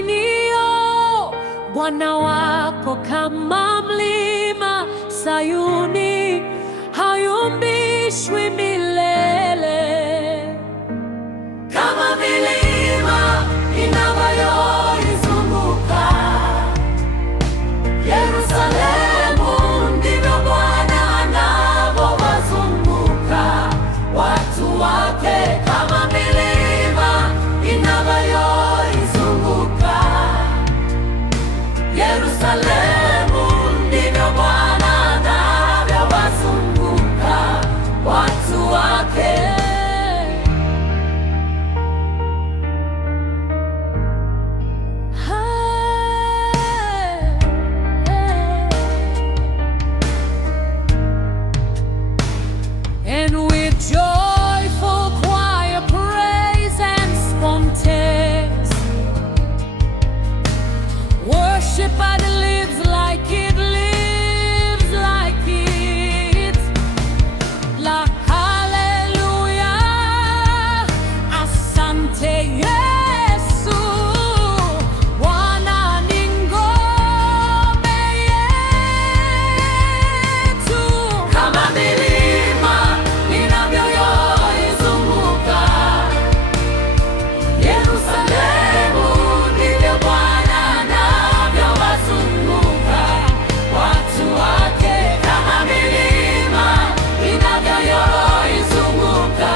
wamtumainio Bwana wako kama mlima Sayuni, hayumbishwi milele. Kama milima inayoizunguka Yerusalemu, ndivyo Bwana anavyowazunguka watu wake. Kama milima inayoizunguka Yerusalemu, ndivyo Bwana anavyowazunguka watu wake. And with joyful choir praise and spontaneous worship at the lives like it lives like it. La hallelujah, asante Yesu, Bwana ni ngome yetu. Kama milima inavyoizunguka Yerusalemu, ndivyo Bwana anavyowazunguka watu wake. Kama milima inavyoizunguka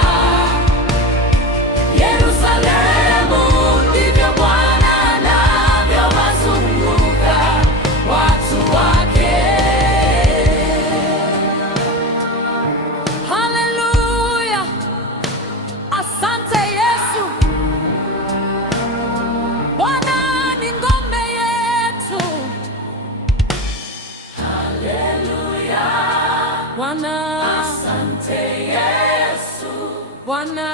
Yerusalemu, ndivyo Bwana anavyowazunguka watu wake. Haleluya, asante Yesu, Bwana ni ngome yetu. Haleluya, Bwana, asante Yesu, Bwana